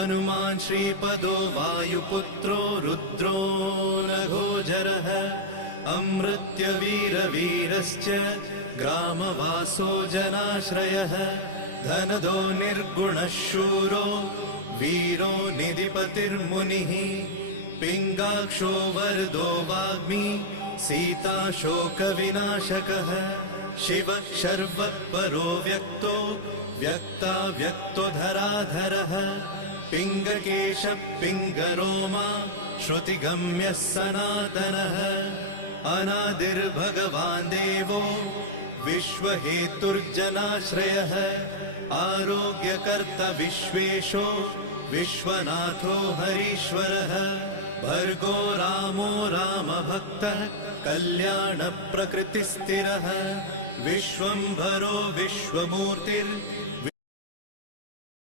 हनुमान् श्रीपदो वायुपुत्रो रुद्रो नघोजरः अमृत्यवीरवीरश्च ग्रामवासो जनाश्रयः धनदो निर्गुणः शूरो वीरो निधिपतिर्मुनिः पिङ्गाक्षो वरदो वाग्मी सीताशोकविनाशकः शिवः शर्वत्परो व्यक्तो व्यक्ताव्यक्तो धराधरः पिङ्गकेशः पिङ्गरोमा श्रुतिगम्यः सनातनः अनादिर्भगवान् देवो विश्वहेतुर्जनाश्रयः आरोग्यकर्ता विश्वेशो विश्वनाथो हरीश्वरः भर्गो रामो रामभक्तः कल्याणप्रकृतिस्थिरः विश्वम्भरो विश्वमूर्तिर्